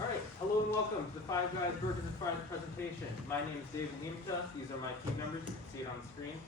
Alright, hello and welcome to the Five Guys Burgers and Fries presentation. My name is David Limita. These are my team members. You can see it on the screen.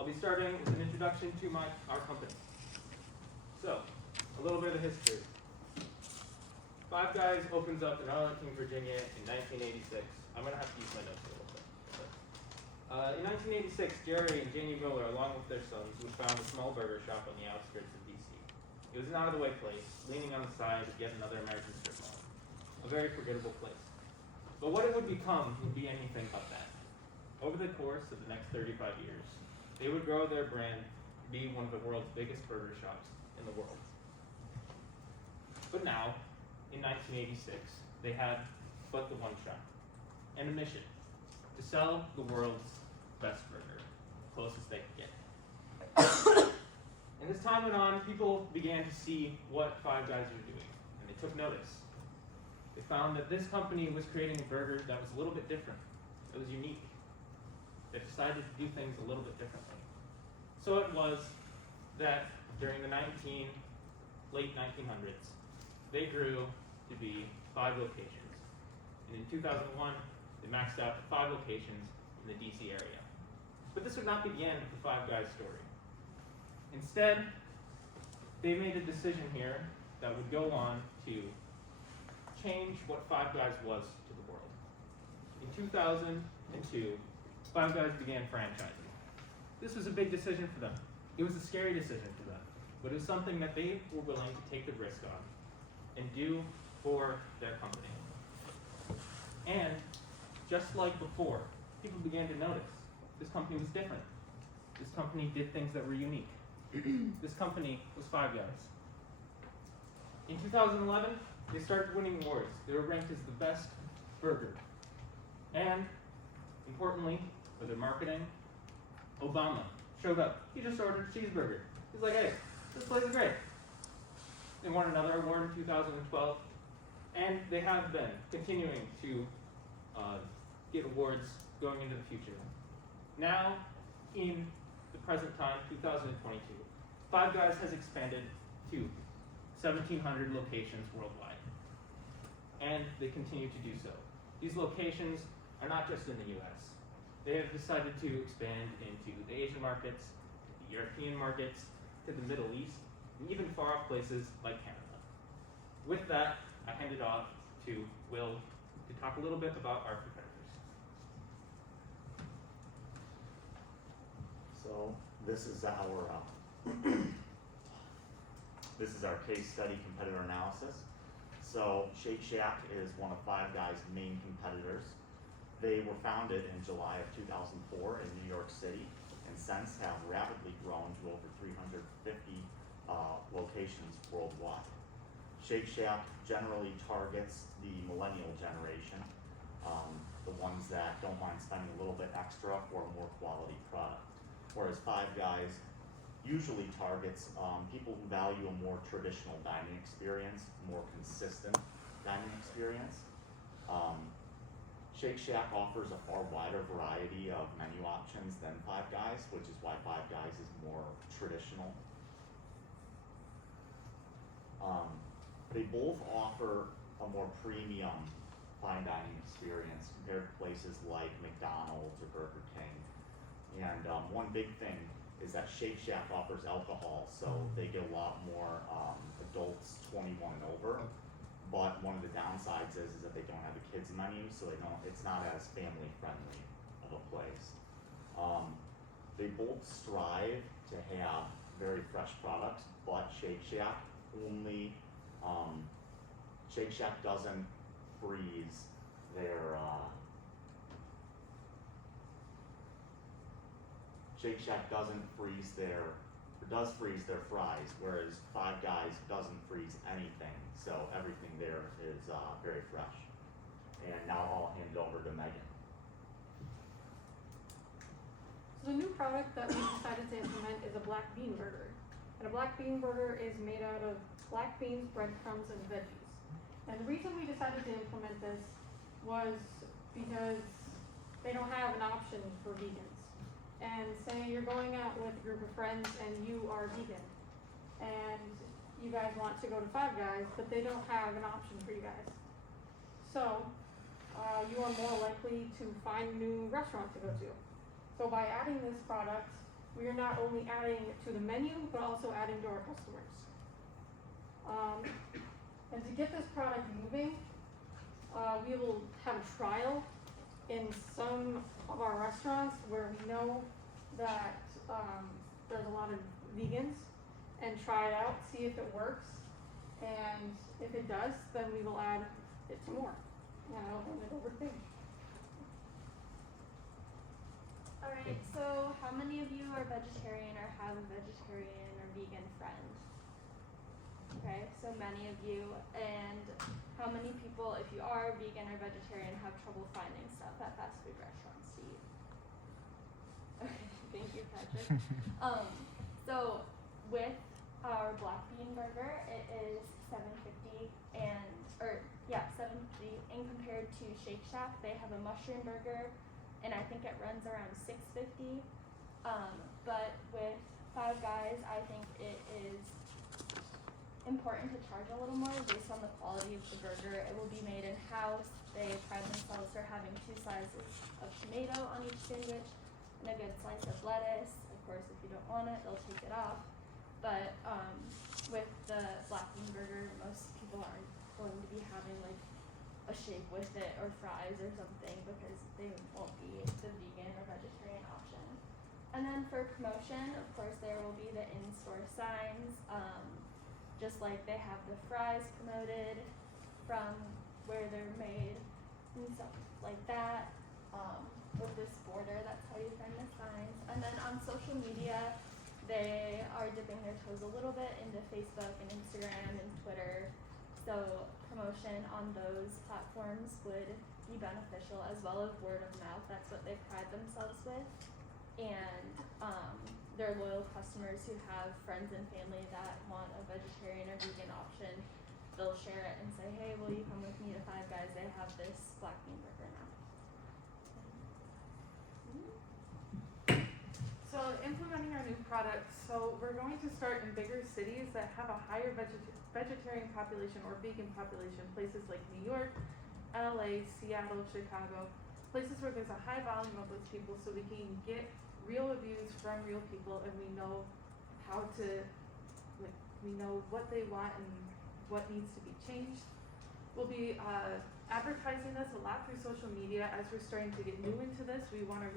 I'll be starting with an introduction to our company. So, a little bit of history. Five Guys opens up in Arlington, Virginia in 1986. I'm going to have to use my notes a little bit. In 1986, Jerry and Janie Miller, along with their sons, would found a small burger shop on the outskirts of D.C. It was an out-of-the-way place, leaning on the side of yet another American strip mall. A very forgettable place. But what it would become would be anything but that. Over the course of the next 35 years, they would grow their brand to be one of the world's biggest burger shops in the world. But now, in 1986, they had but the one shop, and a mission, to sell the world's best burger, closest they could get. And as time went on, people began to see what Five Guys were doing, and they took notice. They found that this company was creating a burger that was a little bit different. It was unique. They decided to do things a little bit differently. So it was that during the late 1900s, they grew to be 5 locations. And in 2001, they maxed out to 5 locations in the DC area. But this would not be the end of the Five Guys story. Instead, they made a decision here that would go on to change what Five Guys was to the world. In 2002, Five Guys began franchising. This was a big decision for them. It was a scary decision for them, but it was something that they were willing to take the risk on and do for their company. And just like before, people began to notice this company was different. This company did things that were unique. This company was Five Guys. In 2011, they started winning awards. They were ranked as the best burger. And, importantly, for their marketing, Obama showed up. He just ordered a cheeseburger. He's like, hey, this place is great. They won another award in 2012. And they have been continuing to get awards going into the future. Now, in the present time, 2022, Five Guys has expanded to 1,700 locations worldwide. And they continue to do so. These locations are not just in the US. They have decided to expand into the Asian markets, the European markets, to the Middle East, and even far off places like Canada. With that, I hand it off to Will to talk a little bit about our competitors. So this is our case study competitor analysis. So Shake Shack is one of Five Guys' main competitors. They were founded in July of 2004 in New York City, and since have rapidly grown to over 350 locations worldwide. Shake Shack generally targets the millennial generation, the ones that don't mind spending a little bit extra for a more quality product. Whereas Five Guys usually targets people who value a more traditional dining experience, more consistent dining experience. Shake Shack offers a far wider variety of menu options than Five Guys, which is why Five Guys is more traditional. They both offer a more premium fine dining experience compared to places like McDonald's or Burger King. And one big thing is that Shake Shack offers alcohol, so they get a lot more adults 21 and over. But one of the downsides is that they don't have a kids menu, so it's not as family friendly of a place. They both strive to have very fresh products, but Shake Shack doesn't freeze their Shake Shack does freeze their fries, whereas Five Guys doesn't freeze anything, so everything there is very fresh. And now I'll hand it over to Megan. So the new product that we decided to implement is a black bean burger. And a black bean burger is made out of black beans, breadcrumbs, and veggies. And the reason we decided to implement this was because they don't have an option for vegans. And say you're going out with a group of friends and you are vegan, and you guys want to go to Five Guys, but they don't have an option for you guys. So, you are more likely to find new restaurants to go to. So by adding this product, we are not only adding it to the menu, but also adding to our customers. And to get this product moving, we will have a trial in some of our restaurants where we know that there's a lot of vegans, and try it out, see if it works, and if it does, then we will add it to more. And I'll hand it over to Paige. Alright, so how many of you are vegetarian or have a vegetarian or vegan friend? Okay, so many of you. And how many people, if you are vegan or vegetarian, have trouble finding stuff at fast food restaurants to eat? Okay, thank you, Patrick. So with our black bean burger, it is $7.50 $7.50, and compared to Shake Shack, they have a mushroom burger, and I think it runs around $6.50. But with Five Guys, I think it is important to charge a little more based on the quality of the burger. It will be made in-house. They pride themselves for having 2 slices of tomato on each sandwich and a good slice of lettuce. Of course, if you don't want it, they'll take it off. But with the black bean burger, most people aren't going to be having like a shake with it or fries or something because they won't be the vegan or vegetarian option. And then for promotion, of course, there will be the in-store signs. Just like they have the fries promoted from where they're made and stuff like that. With this border, that's how you find the signs. And then on social media, they are dipping their toes a little bit into Facebook and Instagram and Twitter. So promotion on those platforms would be beneficial, as well as word of mouth. That's what they pride themselves with. And their loyal customers who have friends and family that want a vegetarian or vegan option, they'll share it and say, hey, will you come with me to Five Guys? They have this black bean burger now. So implementing our new products, so we're going to start in bigger cities that have a higher vegetarian population or vegan population, places like New York, LA, Seattle, Chicago, places where there's a high volume of those people, so we can get real reviews from real people, and we know how to, like, we know what they want and what needs to be changed. We'll be advertising this a lot through social media. As we're starting to get new into this, we want to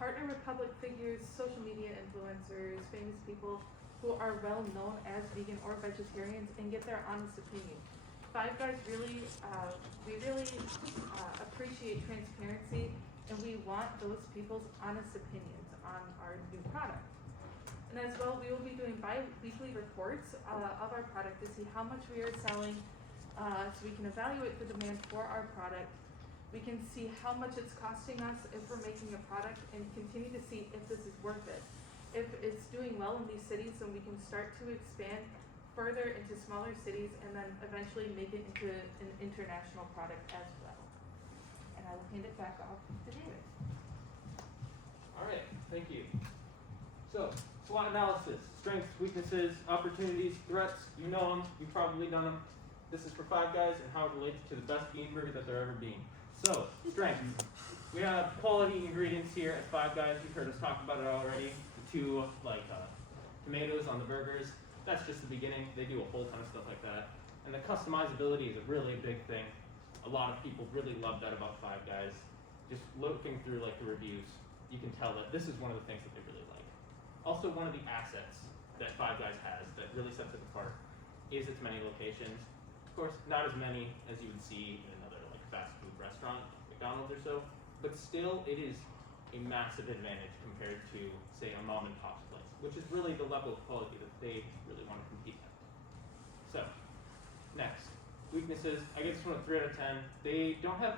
partner with public figures, social media influencers, famous people who are well known as vegan or vegetarians, and get their honest opinion. Five Guys really appreciate transparency, and we want those people's honest opinions on our new product. And as well, we will be doing bi-weekly reports of our product to see how much we are selling, so we can evaluate the demand for our product. We can see how much it's costing us if we're making a product, and continue to see if this is worth it. If it's doing well in these cities, then we can start to expand further into smaller cities, and then eventually make it into an international product as well. And I will hand it back off to David. Alright, thank you. So, SWOT analysis, strengths, weaknesses, opportunities, threats, you know them, you've probably done them. This is for Five Guys and how it relates to the best bean burger that there ever been. So, strengths. We have quality ingredients here at Five Guys. You've heard us talk about it already. The 2 tomatoes on the burgers. That's just the beginning. They do a whole ton of stuff like that. And the customizability is a really big thing. A lot of people really love that about Five Guys. Just looking through the reviews, you can tell that this is one of the things that they really like. Also, one of the assets that Five Guys has that really sets it apart is its many locations. Of course, not as many as you would see in another fast food restaurant, McDonald's or so, but still it is a massive advantage compared to, say, a mom and pop's place, which is really the level of quality that they really want to compete at. So, next, weaknesses. I give this one a 3 out of 10. They don't have,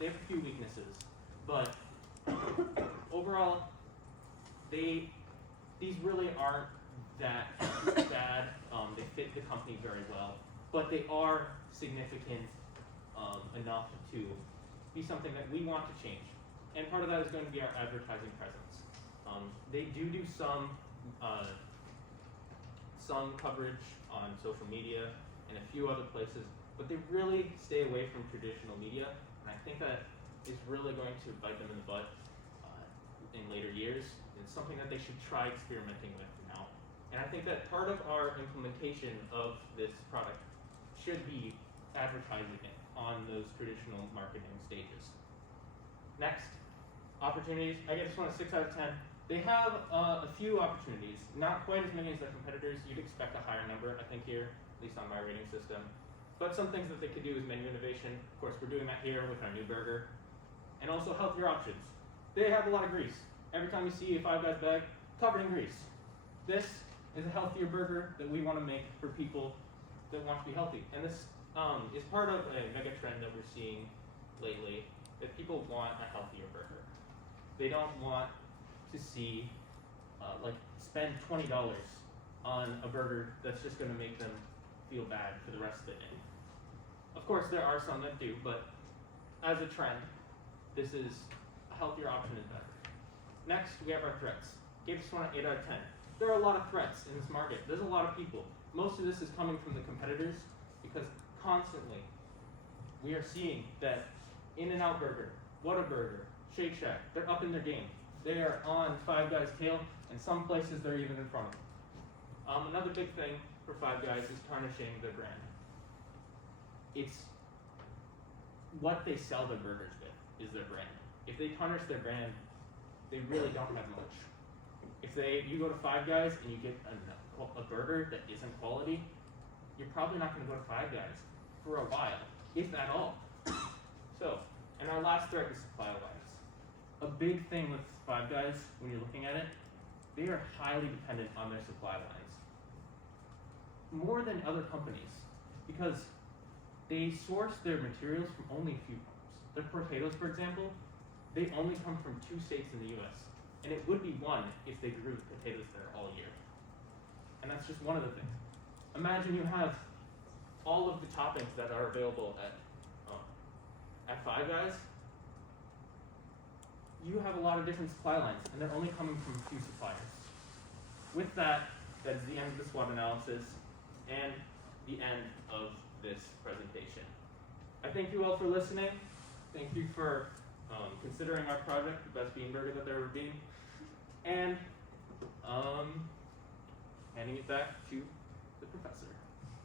they have a few weaknesses, but overall, these really aren't that bad. They fit the company very well, but they are significant enough to be something that we want to change. And part of that is going to be our advertising presence. They do some coverage on social media and a few other places, but they really stay away from traditional media, and I think that is really going to bite them in the butt in later years. It's something that they should try experimenting with now. And I think that part of our implementation of this product should be advertising it on those traditional marketing stages. Next, opportunities. I give this one a 6 out of 10. They have a few opportunities, not quite as many as their competitors. You'd expect a higher number, I think, here, at least on my rating system. But some things that they could do is menu innovation. Of course, we're doing that here with our new burger. And also healthier options. They have a lot of grease. Every time you see a Five Guys bag, covered in grease. This is a healthier burger that we want to make for people that want to be healthy. And this is part of a mega trend that we're seeing lately, that people want a healthier burger. They don't want to see, spend $20 on a burger that's just going to make them feel bad for the rest of the day. Of course, there are some that do, but as a trend, this is a healthier option is better. Next, we have our threats. Gave this one an 8 out of 10. There are a lot of threats in this market. There's a lot of people. Most of this is coming from the competitors because constantly we are seeing that In-N-Out Burger, Whataburger, Shake Shack, they're up in their game. They are on Five Guys' tail, and some places they're even in front of them. Another big thing for Five Guys is tarnishing their brand. It's what they sell their burgers with is their brand. If they tarnish their brand, they really don't have much. If you go to Five Guys and you get a burger that isn't quality, you're probably not going to go to Five Guys for a while, if at all. So, and our last threat is supply lines. A big thing with Five Guys, when you're looking at it, they are highly dependent on their supply lines. More than other companies, because they source their materials from only a few farms. Their potatoes, for example, they only come from 2 states in the US. And it would be 1 if they grew potatoes there all year. And that's just one of the things. Imagine you have all of the toppings that are available at Five Guys. You have a lot of different supply lines, and they're only coming from a few suppliers. With that, that is the end of the SWOT analysis and the end of this presentation. I thank you all for listening. Thank you for considering our project the best bean burger that there ever been. And handing it back to the professor.